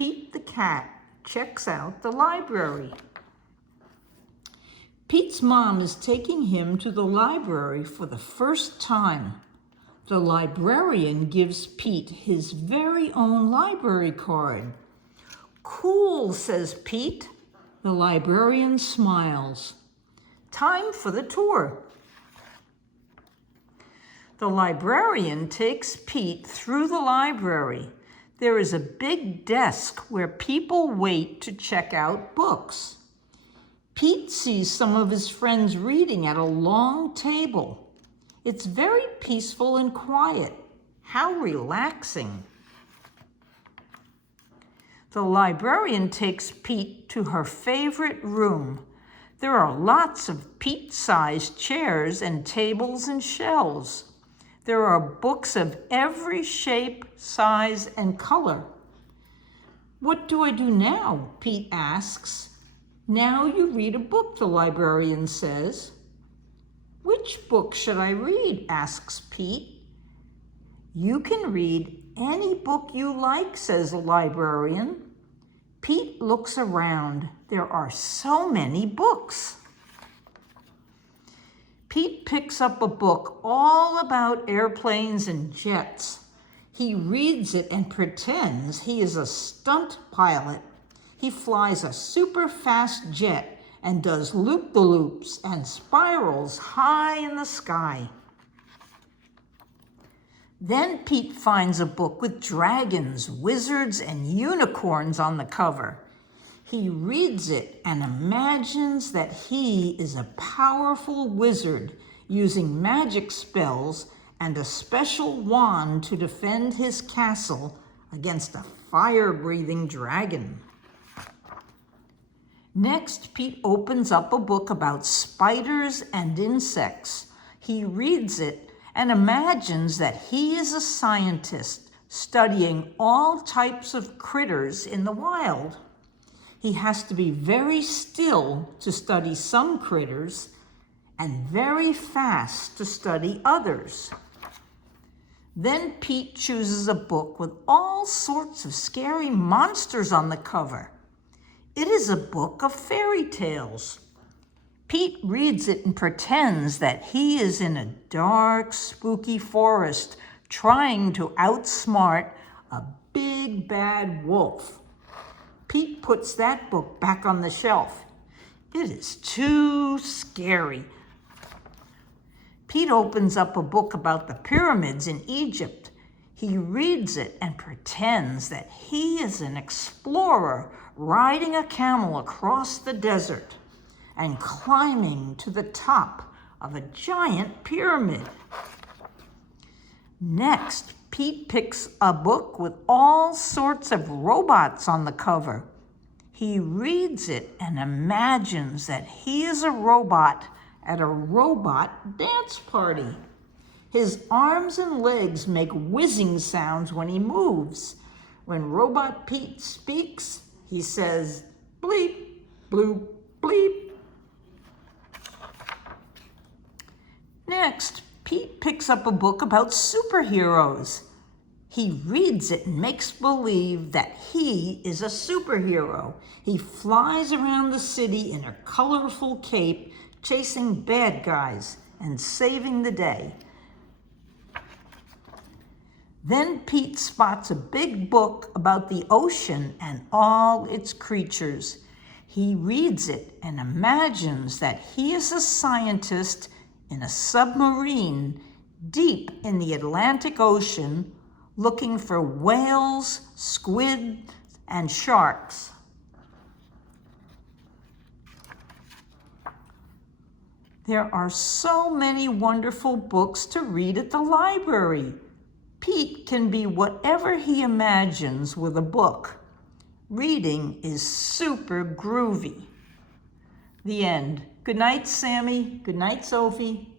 Pete the cat checks out the library. Pete's mom is taking him to the library for the first time. The librarian gives Pete his very own library card. "Cool," says Pete. The librarian smiles. "Time for the tour." The librarian takes Pete through the library. There is a big desk where people wait to check out books. Pete sees some of his friends reading at a long table. It's very peaceful and quiet. How relaxing. The librarian takes Pete to her favorite room. There are lots of Pete-sized chairs and tables and shelves. There are books of every shape, size, and color. "What do I do now?" Pete asks. "Now you read a book," the librarian says. "Which book should I read?" asks Pete. "You can read any book you like," says the librarian. Pete looks around. There are so many books. Pete picks up a book all about airplanes and jets. He reads it and pretends he is a stunt pilot. He flies a super fast jet and does loop-the-loops and spirals high in the sky. Then Pete finds a book with dragons, wizards, and unicorns on the cover. He reads it and imagines that he is a powerful wizard using magic spells and a special wand to defend his castle against a fire-breathing dragon. Next, Pete opens up a book about spiders and insects. He reads it and imagines that he is a scientist studying all types of critters in the wild. He has to be very still to study some critters and very fast to study others. Then Pete chooses a book with all sorts of scary monsters on the cover. It is a book of fairy tales. Pete reads it and pretends that he is in a dark, spooky forest trying to outsmart a big bad wolf. Pete puts that book back on the shelf. It is too scary. Pete opens up a book about the pyramids in Egypt. He reads it and pretends that he is an explorer riding a camel across the desert and climbing to the top of a giant pyramid. Next, Pete picks a book with all sorts of robots on the cover. He reads it and imagines that he is a robot at a robot dance party. His arms and legs make whizzing sounds when he moves. When Robot Pete speaks, he says, "Bleep, bloop, bleep." Next, Pete picks up a book about superheroes. He reads it and makes believe that he is a superhero. He flies around the city in a colorful cape, chasing bad guys and saving the day. Then Pete spots a big book about the ocean and all its creatures. He reads it and imagines that he is a scientist in a submarine deep in the Atlantic Ocean looking for whales, squid, and sharks. There are so many wonderful books to read at the library. Pete can be whatever he imagines with a book. Reading is super groovy. The end. Good night, Sammy. Good night, Sophie.